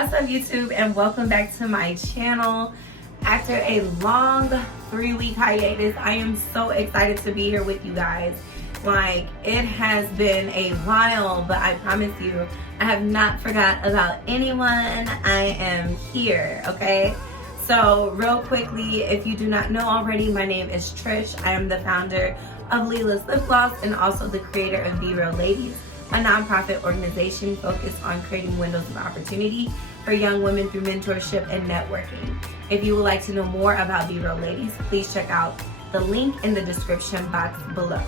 What's up, YouTube, and welcome back to my channel. After a long 3-week hiatus, I am so excited to be here with you guys. Like, it has been a while, but I promise you, I have not forgot about anyone. I am here, okay? So, real quickly, if you do not know already, my name is Trish. I am the founder of Lela's Lip Gloss and also the creator of R.E.A.L Ladies, a nonprofit organization focused on creating windows of opportunity for young women through mentorship and networking. If you would like to know more about R.E.A.L Ladies, please check out the link in the description box below.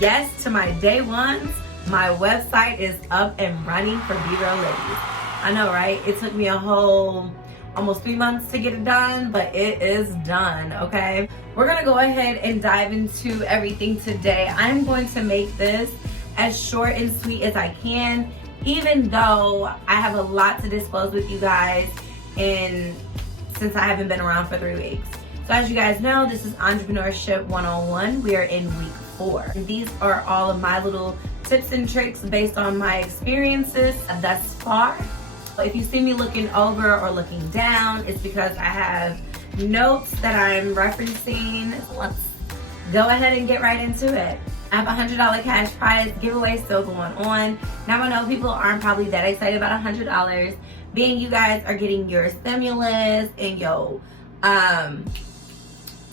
Yes, to my day ones, my website is up and running for R.E.A.L Ladies. I know, right? It took me a whole almost 3 months to get it done, but it is done, okay? We're gonna go ahead and dive into everything today. I'm going to make this as short and sweet as I can, even though I have a lot to disclose with you guys since I haven't been around for 3 weeks. So as you guys know, this is Entrepreneurship 101. We are in week 4. And these are all of my little tips and tricks based on my experiences thus far. If you see me looking over or looking down, it's because I have notes that I'm referencing. Let's go ahead and get right into it. I have a $100 cash prize giveaway still going on. Now I know people aren't probably that excited about $100, being you guys are getting your stimulus and your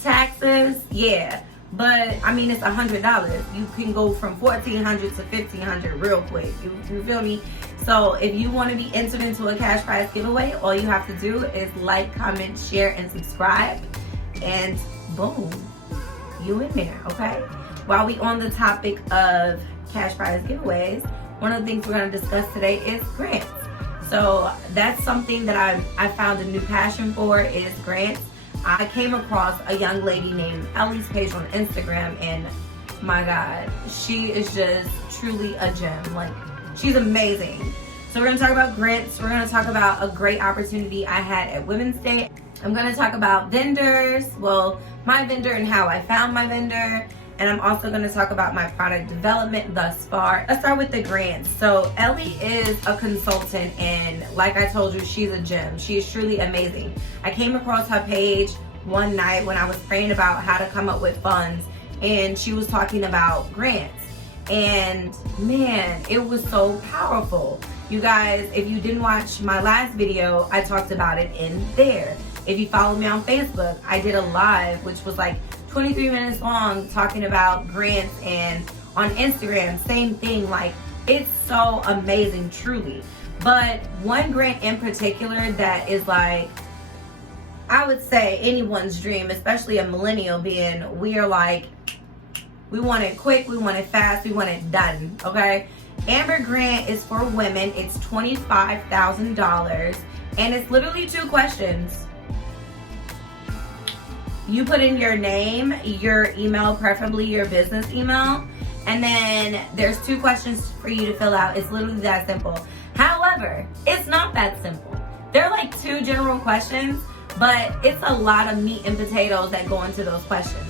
taxes, yeah. But I mean, it's $100. You can go from $1,400 to $1,500 real quick. You feel me? So if you want to be entered into a cash prize giveaway, all you have to do is like, comment, share, and subscribe, and boom, you in there, okay? While we on the topic of cash prize giveaways, one of the things we're going to discuss today is grants. So that's something that I found a new passion for, is grants. I came across a young lady named Ellie's page on Instagram, and my God, she is just truly a gem. Like, she's amazing. So we're going to talk about grants. We're going to talk about a great opportunity I had at Women's Day. I'm going to talk about vendors, well, my vendor and how I found my vendor. And I'm also going to talk about my product development thus far. Let's start with the grants. So Ellie is a consultant, and like I told you, she's a gem. She is truly amazing. I came across her page one night when I was praying about how to come up with funds, and she was talking about grants. And man, it was so powerful. You guys, if you didn't watch my last video, I talked about it in there. If you follow me on Facebook, I did a live, which was like 23 minutes long, talking about grants, and on Instagram, same thing. Like, it's so amazing, truly. But one grant in particular that is like, I would say anyone's dream, especially a millennial, being we are like, we want it quick, we want it fast, we want it done, okay? Amber Grant is for women. It's $25,000, and it's literally 2 questions. You put in your name, your email, preferably your business email, and then there's 2 questions for you to fill out. It's literally that simple. However, it's not that simple. They're like 2 general questions, but it's a lot of meat and potatoes that go into those questions.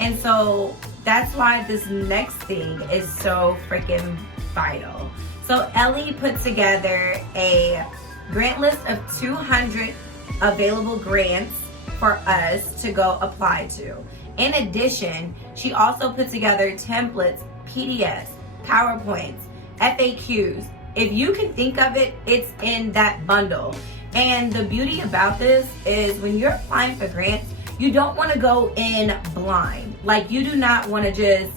And so that's why this next thing is so freaking vital. So Ellie put together a grant list of 200 available grants for us to go apply to. In addition, she also put together templates, PDFs, PowerPoints, FAQs. If you can think of it, it's in that bundle. And the beauty about this is when you're applying for grants, you don't want to go in blind. Like, you do not want to just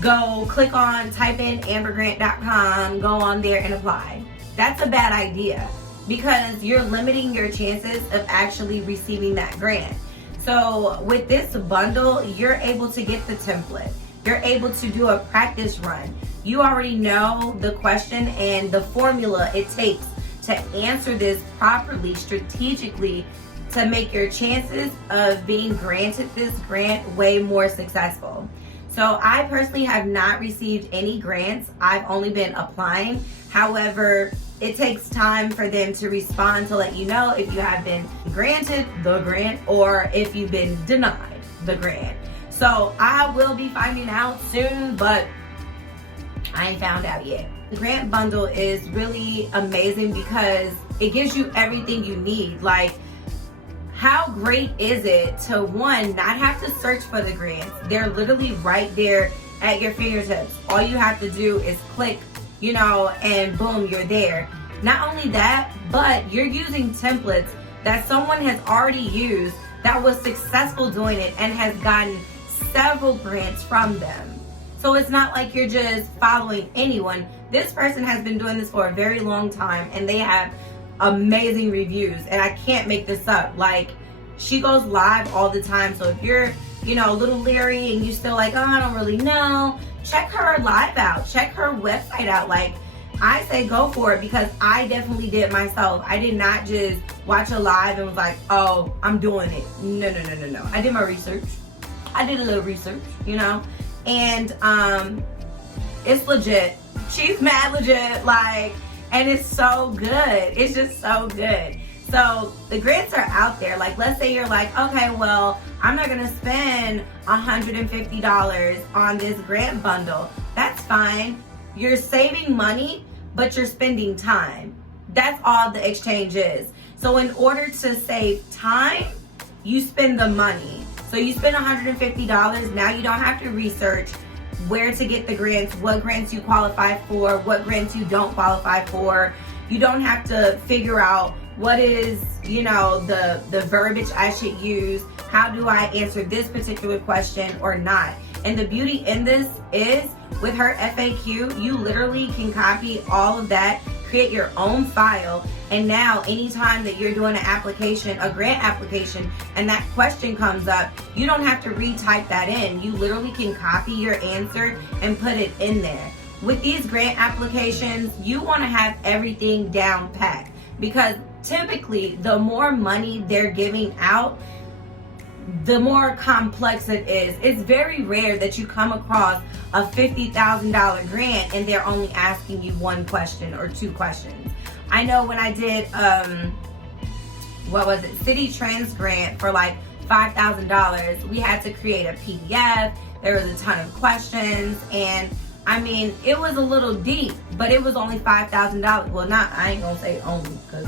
go click on, type in ambergrant.com, go on there and apply. That's a bad idea, because you're limiting your chances of actually receiving that grant. So with this bundle, you're able to get the template. You're able to do a practice run. You already know the question and the formula it takes to answer this properly, strategically, to make your chances of being granted this grant way more successful. So I personally have not received any grants. I've only been applying. However, it takes time for them to respond to let you know if you have been granted the grant or if you've been denied the grant. So I will be finding out soon, but I ain't found out yet. The grant bundle is really amazing because it gives you everything you need. Like, how great is it to, one, not have to search for the grants? They're literally right there at your fingertips. All you have to do is click, and boom, you're there. Not only that, but you're using templates that someone has already used that was successful doing it and has gotten several grants from them. So it's not like you're just following anyone. This person has been doing this for a very long time and they have amazing reviews, and I can't make this up. Like, she goes live all the time. So if you're, a little leery and you're still like, oh, I don't really know, check her live out, check her website out. Like, I say go for it, because I definitely did myself. I did not just watch a live and was like, oh, I'm doing it. No. I did my research. I did a little research, and it's legit. She's mad legit, like, and it's so good. It's just so good. So the grants are out there. Like, let's say you're like, okay, well, I'm not gonna spend $150 on this grant bundle. That's fine. You're saving money, but you're spending time. That's all the exchange is. So in order to save time, you spend the money. So you spend $150. Now you don't have to research where to get the grants, what grants you qualify for, what grants you don't qualify for. You don't have to figure out what is, the verbiage I should use. How do I answer this particular question or not? And the beauty in this is, with her FAQ, you literally can copy all of that, create your own file, and now anytime that you're doing an application, a grant application, and that question comes up, you don't have to retype that in. You literally can copy your answer and put it in there. With these grant applications, you want to have everything down packed, because typically the more money they're giving out, the more complex it is. It's very rare that you come across a $50,000 grant and they're only asking you one question or two questions. I know when I did, City Trends grant for like $5,000, we had to create a PDF. There was a ton of questions, and I mean, it was a little deep, but it was only $5,000. Well, I ain't gonna say only, because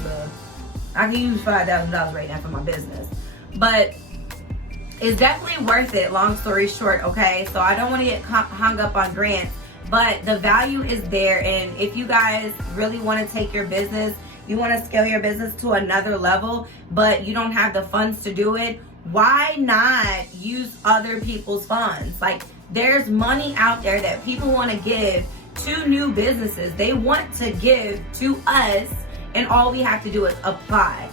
I can use $5,000 right now for my business. But it's definitely worth it, long story short, okay? So I don't want to get hung up on grants, but the value is there. And if you guys really want to take your business, you want to scale your business to another level, but you don't have the funds to do it, why not use other people's funds? Like, there's money out there that people want to give to new businesses. They want to give to us, and all we have to do is apply.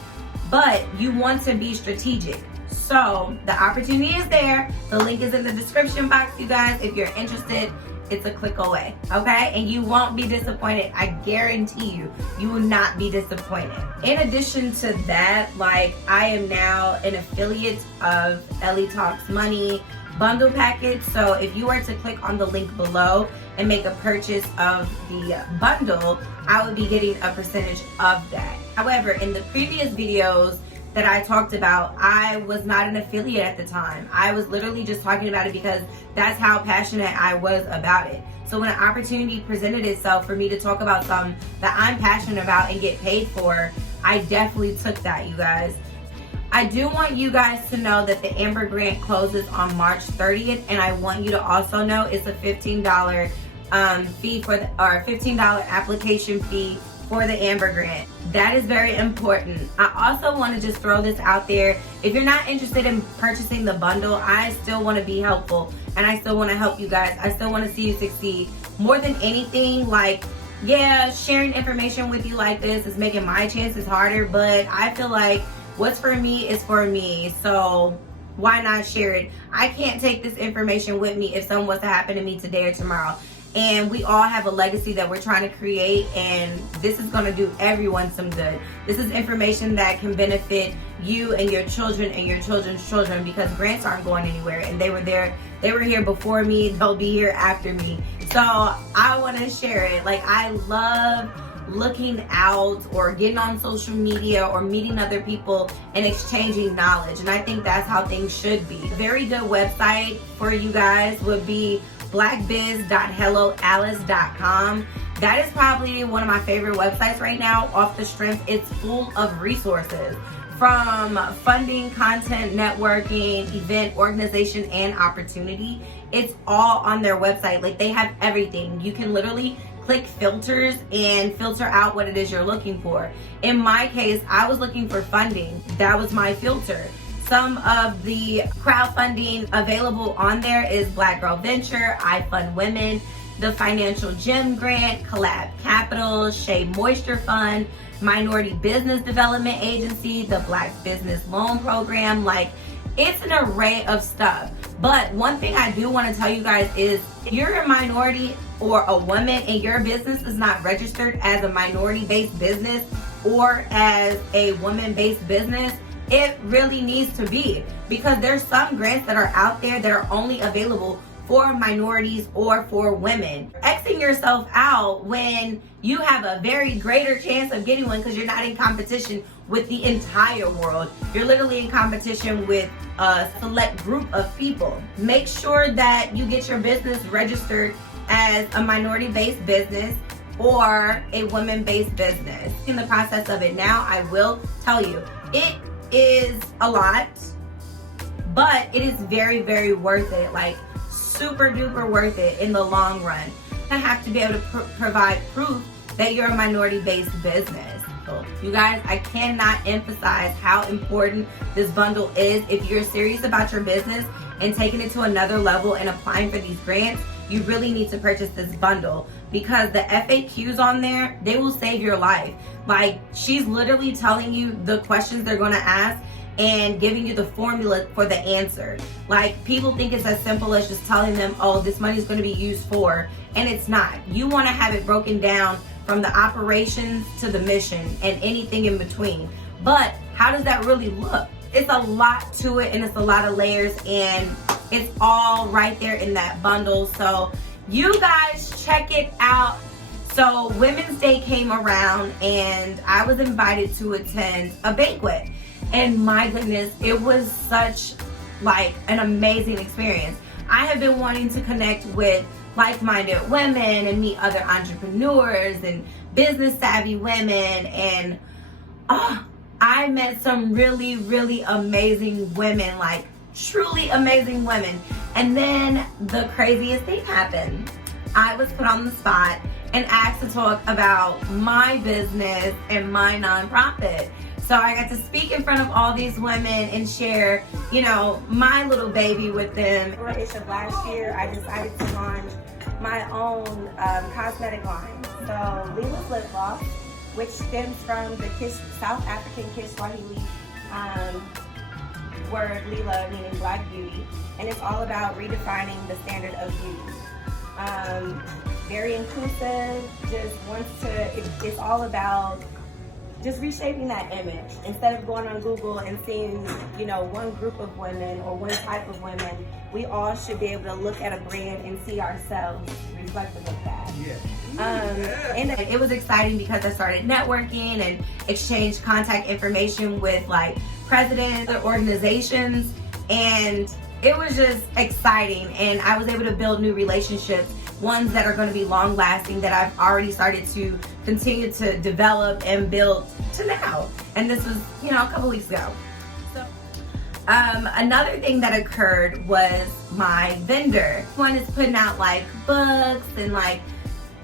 But you want to be strategic. So the opportunity is there. The link is in the description box, you guys. If you're interested, it's a click away, okay? And you won't be disappointed. I guarantee you, you will not be disappointed. In addition to that, like, I am now an affiliate of Ellie Talks Money bundle package. So if you were to click on the link below and make a purchase of the bundle, I would be getting a percentage of that. However, in the previous videos that I talked about, I was not an affiliate at the time. I was literally just talking about it because that's how passionate I was about it. So when an opportunity presented itself for me to talk about something that I'm passionate about and get paid for, I definitely took that, you guys. I do want you guys to know that the Amber Grant closes on March 30th, and I want you to also know it's a $15 fee for $15 application fee for the Amber Grant. That is very important. I also want to just throw this out there. If you're not interested in purchasing the bundle, I still want to be helpful, and I still want to help you guys. I still want to see you succeed. More than anything, like, yeah, sharing information with you like this is making my chances harder, but I feel like what's for me is for me. So why not share it? I can't take this information with me if something was to happen to me today or tomorrow. And we all have a legacy that we're trying to create, and this is going to do everyone some good. This is information that can benefit you and your children and your children's children, because grants aren't going anywhere, and they were here before me, they'll be here after me. So I want to share it. Like, I love looking out or getting on social media or meeting other people and exchanging knowledge, and I think that's how things should be. A very good website for you guys would be blackbiz.helloalice.com. That is probably one of my favorite websites right now. Off the strength, it's full of resources from funding, content, networking, event organization, and opportunity. It's all on their website. Like, they have everything. You can literally click filters and filter out what it is you're looking for. In my case, I was looking for funding. That was my filter. Some of the crowdfunding available on there is Black Girl Venture, I Fund Women, the Financial Gym Grant, Collab Capital, Shea Moisture Fund, Minority Business Development Agency, the Black Business Loan Program. Like, it's an array of stuff. But one thing I do want to tell you guys is, if you're a minority or a woman and your business is not registered as a minority-based business or as a woman-based business, it really needs to be, because there's some grants that are out there that are only available for minorities or for women. Xing yourself out when you have a very greater chance of getting one, because you're not in competition with the entire world. You're literally in competition with a select group of people. Make sure that you get your business registered as a minority-based business or a women-based business. In the process of it now, I will tell you, it is a lot, but it is very, very worth it. Like, super duper worth it in the long run. I have to be able to provide proof that you're a minority-based business. So, you guys, I cannot emphasize how important this bundle is. If you're serious about your business and taking it to another level and applying for these grants, you really need to purchase this bundle, because the FAQs on there, they will save your life. Like, she's literally telling you the questions they're going to ask and giving you the formula for the answer. Like, people think it's as simple as just telling them, oh, this money is going to be used for, and it's not. You want to have it broken down from the operations to the mission and anything in between. But how does that really look? It's a lot to it, and it's a lot of layers, and it's all right there in that bundle. So you guys check it out. So Women's Day came around and I was invited to attend a banquet, and my goodness, it was such like an amazing experience. I have been wanting to connect with like-minded women and meet other entrepreneurs and business savvy women, and I met some really, really amazing women, like truly amazing women. And then the craziest thing happened. I was put on the spot and asked to talk about my business and my nonprofit. So I got to speak in front of all these women and share, you know, my little baby with them. In of last year, I decided to launch my own cosmetic line. So Lela's Lip Gloss, which stems from the South African Kiswahili word Lela, meaning black beauty, and it's all about redefining the standard of beauty. Very inclusive, just wants to, it's all about just reshaping that image. Instead of going on Google and seeing, you know, one group of women or one type of women, we all should be able to look at a brand and see ourselves reflective of that. And it was exciting because I started networking and exchanged contact information with like presidents of organizations, and it was just exciting, and I was able to build new relationships, ones that are going to be long lasting, that I've already started to continue to develop and build to now. And this was, you know, a couple weeks ago. So another thing that occurred was my vendor. One is putting out like books, and like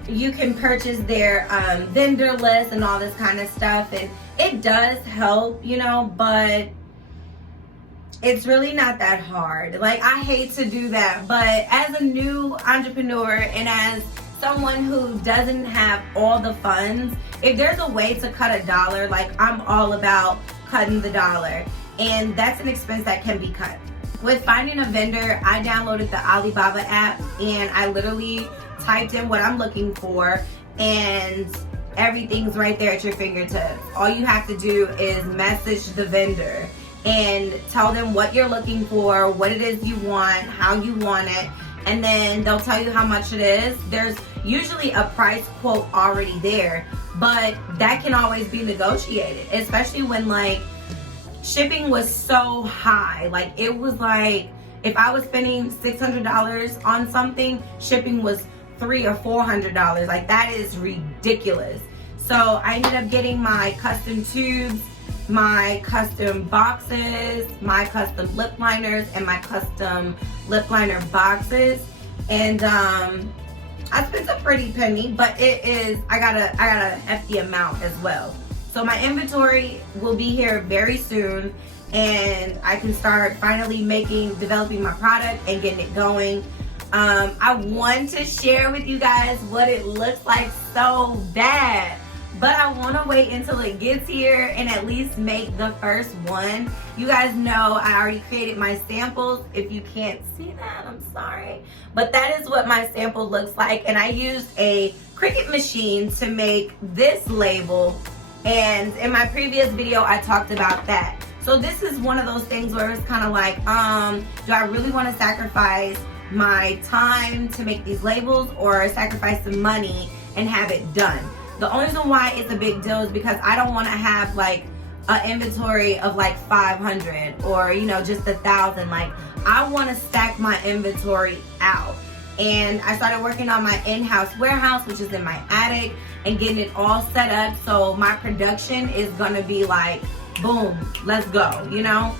you can purchase their vendor list and all this kind of stuff, and it does help, you know, but it's really not that hard. Like, I hate to do that, but as a new entrepreneur and as someone who doesn't have all the funds, if there's a way to cut $1, like, I'm all about cutting the dollar, and that's an expense that can be cut. With finding a vendor, I downloaded the Alibaba app, and I literally typed in what I'm looking for, and everything's right there at your fingertips. All you have to do is message the vendor and tell them what you're looking for, what it is you want, how you want it, and then they'll tell you how much it is. There's usually a price quote already there, but that can always be negotiated, especially when like shipping was so high. Like, it was like, if I was spending $600 on something, shipping was $300 or $400. Like, that is ridiculous. So I ended up getting my custom tubes, my custom boxes, my custom lip liners, and my custom lip liner boxes. And I spent a pretty penny, but it is, I got a hefty amount as well. So my inventory will be here very soon, and I can start finally developing my product and getting it going. I want to share with you guys what it looks like so bad, but I want to wait until it gets here and at least make the first one. You guys know I already created my samples. If you can't see that, I'm sorry. But that is what my sample looks like. And I used a Cricut machine to make this label. And in my previous video, I talked about that. So this is one of those things where it's kind of like, do I really want to sacrifice my time to make these labels, or sacrifice some money and have it done? The only reason why it's a big deal is because I don't want to have like an inventory of like 500 or, you know, just 1,000. Like, I want to stack my inventory out. And I started working on my in-house warehouse, which is in my attic, and getting it all set up. So my production is going to be like, boom, let's go, you know?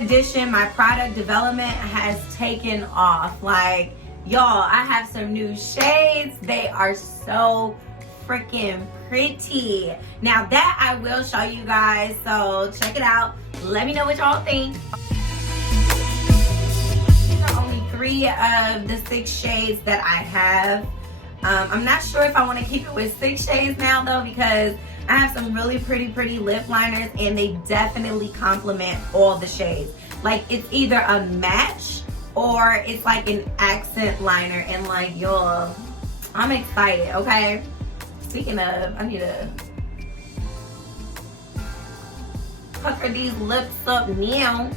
In addition, my product development has taken off. Like, y'all, I have some new shades. They are so freaking pretty. Now that I will show you guys, so check it out. Let me know what y'all think. These are only 3 of the 6 shades that I have. I'm not sure if I want to keep it with 6 shades now though, because I have some really pretty lip liners, and they definitely complement all the shades. Like, it's either a match or it's like an accent liner, and like, y'all, I'm excited, okay? Speaking of, I need to pucker these lips up now.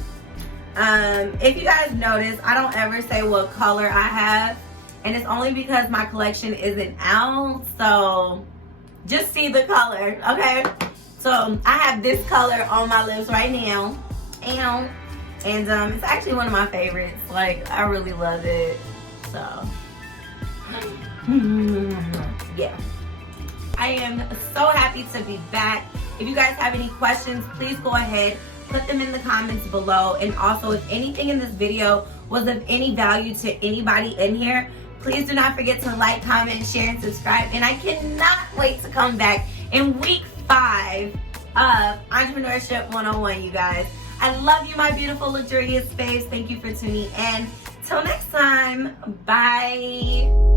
If you guys notice, I don't ever say what color I have, and it's only because my collection isn't out. So just see the color, okay? So I have this color on my lips right now, and it's actually one of my favorites. Like, I really love it. So yeah, I am so happy to be back. If you guys have any questions, please go ahead, put them in the comments below. And also, if anything in this video was of any value to anybody in here, please do not forget to like, comment, share, and subscribe. And I cannot wait to come back in week 5 of Entrepreneurship 101, you guys. I love you, my beautiful, luxurious babes. Thank you for tuning in. Till next time, bye.